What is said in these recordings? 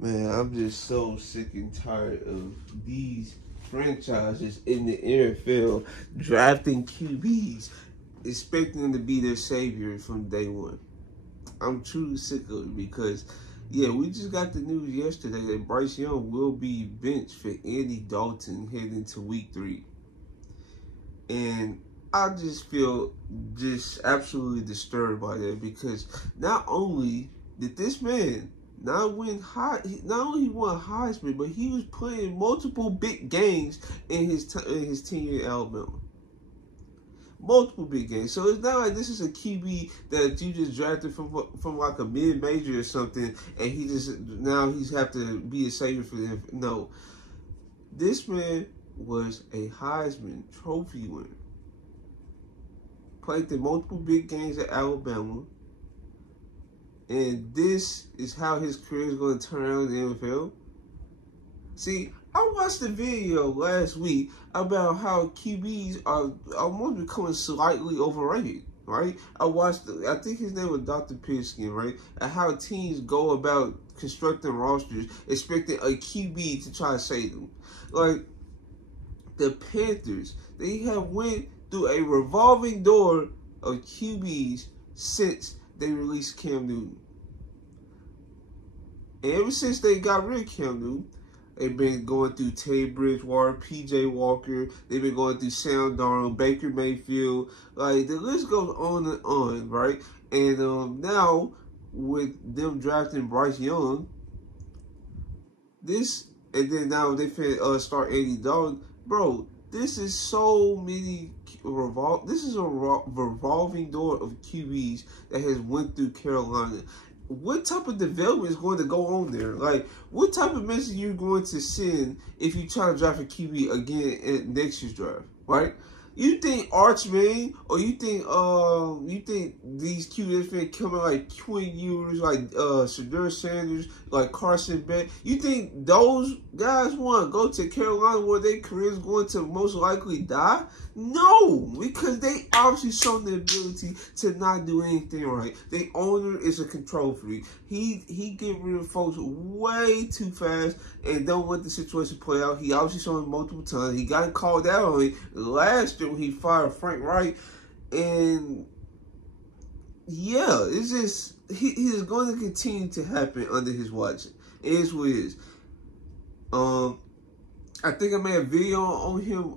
Man, I'm just so sick and tired of these franchises in the NFL drafting QBs, expecting them to be their savior from day one. I'm truly sick of it because, yeah, we just got the news yesterday that Bryce Young will be benched for Andy Dalton heading into week 3. And I just feel just absolutely disturbed by that because not only did this man not only he won Heisman, but he was playing multiple big games in his tenure at Alabama. Multiple big games. So it's not like this is a QB that you just drafted from like a mid-major or something, and he's have to be a savior for them. No, this man was a Heisman Trophy winner. Played in multiple big games at Alabama. And this is how his career is going to turn out in the NFL. See, I watched a video last week about how QBs are almost becoming slightly overrated, right? I think his name was Dr. Pigskin, right? And how teams go about constructing rosters expecting a QB to try to save them. Like, the Panthers, they have went through a revolving door of QBs since they released Cam Newton. And ever since they got rid of Cam Newton, they've been going through Teddy Bridgewater, P.J. Walker. They've been going through Sam Darnold, Baker Mayfield. Like, the list goes on, right? And now, with them drafting Bryce Young, and then now they start Andy Dalton. Bro, this is so many this is a revolving door of QBs that has went through Carolina. What type of development is going to go on there? Like, what type of message are you going to send if you try to draft a QB again in next year's draft, right? You think Arch Manning, or you think these QBs been coming like 20 years, like Shedeur Sanders, like Carson Beck? You think those guys want to go to Carolina where their career is going to most likely die? No, because they obviously shown the ability to not do anything right. The owner is a control freak. He get rid of folks way too fast and don't let the situation play out. He obviously shown it multiple times. He got called out on it last year when he fired Frank Wright. And yeah, it's just he is going to continue to happen under his watch. It is what it is. I think I made a video on him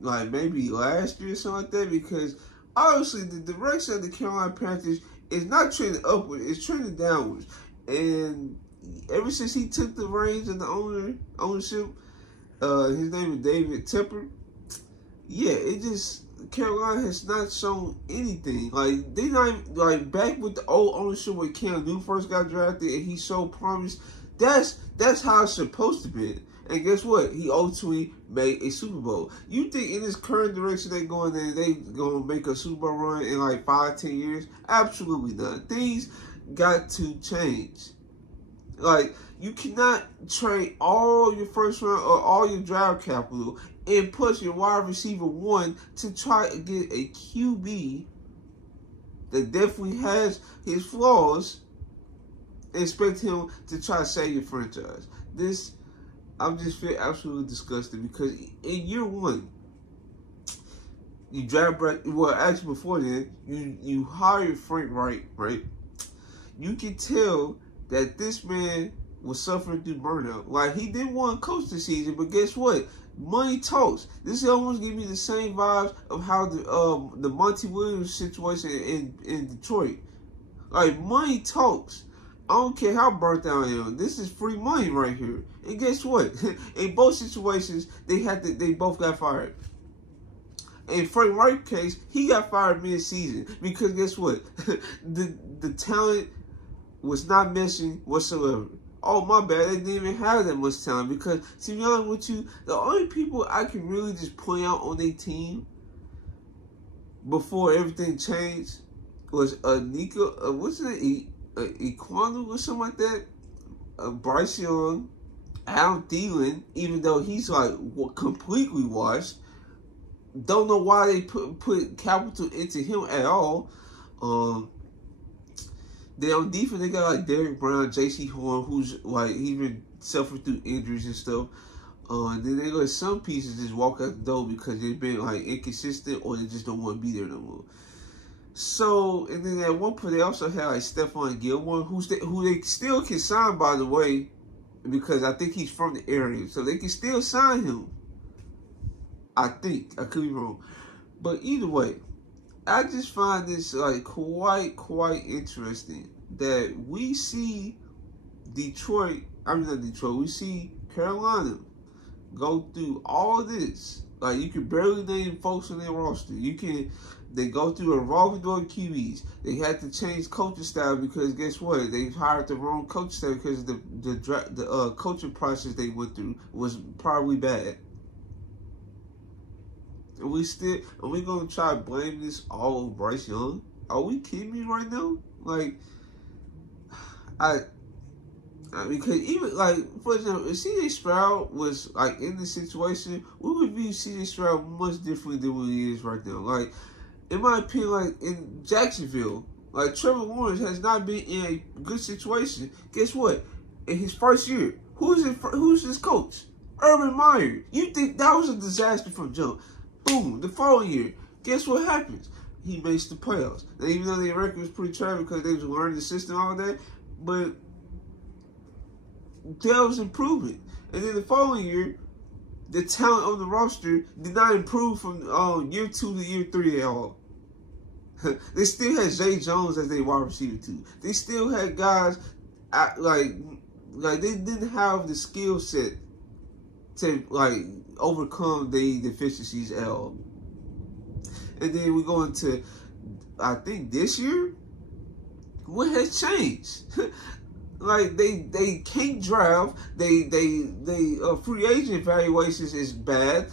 like maybe last year or something like that, because obviously the direction of the Carolina Panthers is not trending upward, it's trending downwards. And ever since he took the reins of the ownership, his name is David Tepper. Yeah, Carolina has not shown anything. Like, they not even, like, back with the old ownership when Cam Newton first got drafted and he showed promise. That's how it's supposed to be. And guess what? He ultimately made a Super Bowl. You think in this current direction they going in, they going to make a Super Bowl run in like 5-10 years? Absolutely not. Things got to change. Like, you cannot trade all your first round or all your draft capital and push your wide receiver 1 to try to get a QB that definitely has his flaws and expect him to try to save your franchise. I just feel absolutely disgusted because in year 1, you draft actually before then, you hired Frank Wright, right? You can tell that this man was suffering through burnout. Like, he didn't want to coach this season, but guess what? Money talks. This almost gives me the same vibes of how the Monty Williams situation in Detroit. Like, money talks. I don't care how burnt out I am. This is free money right here. And guess what? In both situations, they both got fired. In Frank Wright's case, he got fired mid-season because guess what? the talent was not meshing whatsoever. Oh, my bad, they didn't even have that much talent because, to be honest with you, the only people I can really just point out on their team before everything changed was Equanu or something like that, Bryce Young, Al Thielen, even though he's like completely washed. Don't know why they put capital into him at all. Then on defense, they got like Derrick Brown, J.C. Horn, who's like even suffering through injuries and stuff. And then they let some pieces just walk out the door because they've been like inconsistent or they just don't want to be there no more. So, and then at one point they also had like Stephon Gilmore, who they still can sign, by the way, because I think he's from the area, so they can still sign him. I think I could be wrong, but either way, I just find this like quite interesting that we see Detroit. I mean not Detroit. We see Carolina go through all this. Like, you can barely name folks on their roster. They go through a revolving door of QBs. They had to change coaching style because guess what? They hired the wrong coaching style because the coaching process they went through was probably bad. And we gonna try to blame this all on Bryce Young? Are we kidding me right now? Like, because even, like, for example, if C.J. Stroud was, like, in this situation, we would view C.J. Stroud much differently than what he is right now. Like, in my opinion, like, in Jacksonville, like, Trevor Lawrence has not been in a good situation. Guess what? In his first year, who's his coach? Urban Meyer. You think that was a disaster from jump. Boom. The following year, guess what happens? He makes the playoffs. Now, even though their record was pretty trash because they was learning the system and all that, but there was improvement. And then the following year, the talent on the roster did not improve from year 2 to year 3 at all. They still had Zay Jones as their wide receiver too. They still had guys like they didn't have the skill set to like overcome the deficiencies at all. And then we go into, I think this year, what has changed? Like, they can't draft. They free agent evaluations is bad.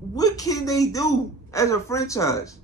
What can they do as a franchise?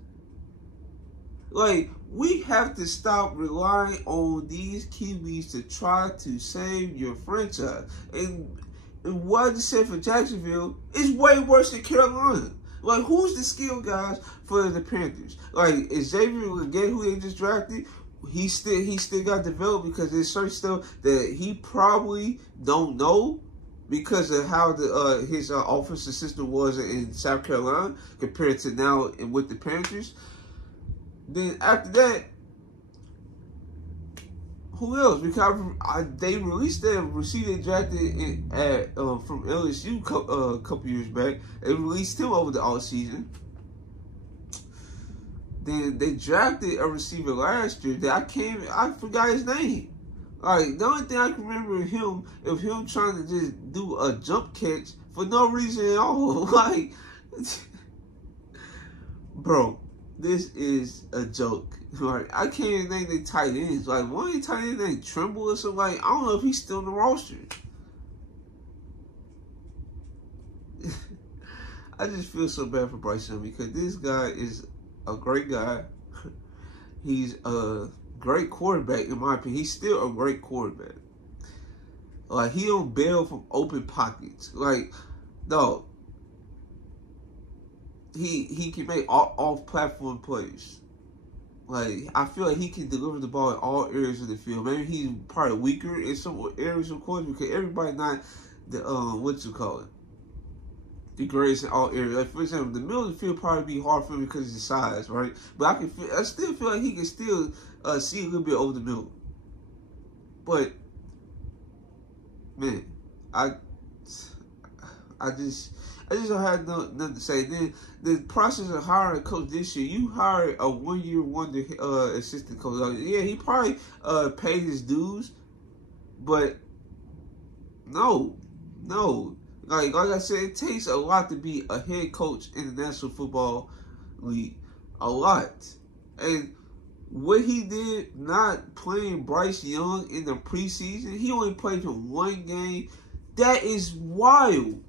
Like, we have to stop relying on these QBs to try to save your franchise. And what I just said for Jacksonville is way worse than Carolina. Like, who's the skill guys for the Panthers? Like, is Xavier Legette, who they just drafted? He still got developed because there's certain stuff that he probably don't know because of how his offensive system was in South Carolina compared to now and with the Panthers. Then after that, who else? Because they released that receiver they drafted from LSU a couple years back. They released him over the offseason. Then they drafted a receiver last year that I forgot his name. Like, the only thing I can remember of him is him trying to just do a jump catch for no reason at all. Like, bro, this is a joke. Like, I can't even name the tight ends. Like, one of the tight ends named Trimble or something. Like, I don't know if he's still in the roster. I just feel so bad for Bryce Young because this guy is a great guy. He's a great quarterback, in my opinion. He's still a great quarterback. Like, he don't bail from open pockets. Like, no. He can make off-platform plays. Like, I feel like he can deliver the ball in all areas of the field. Maybe he's probably weaker in some areas, of course, because everybody not the the greatest in all areas. Like, for example, the middle of the field probably be hard for him because of his size, right? But I still feel like he can still see a little bit over the middle. But man, I just don't have nothing to say. Then the process of hiring a coach this year, you hired a one-year wonder assistant coach. Like, yeah, he probably paid his dues, but no. Like I said, it takes a lot to be a head coach in the National Football League. A lot. And what he did not playing Bryce Young in the preseason, he only played him one game. That is wild.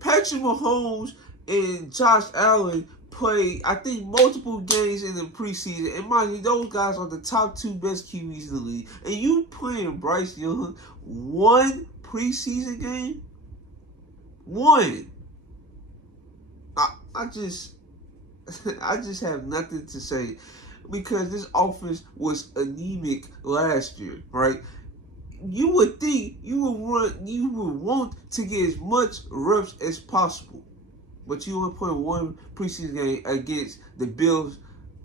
Patrick Mahomes and Josh Allen played, I think, multiple games in the preseason. And mind you, those guys are the top 2 best QBs in the league. And you playing Bryce Young one preseason game? One. I just have nothing to say. because this offense was anemic last year, right? You would think you would want to get as much reps as possible, but you only played one preseason game against the Bills'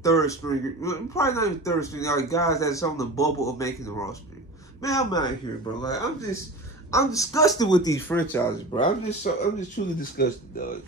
third stringer, probably not even third stringer, like guys that's on the bubble of making the roster. Man, I'm out here, bro. Like I'm disgusted with these franchises, bro. I'm just truly disgusted, dog.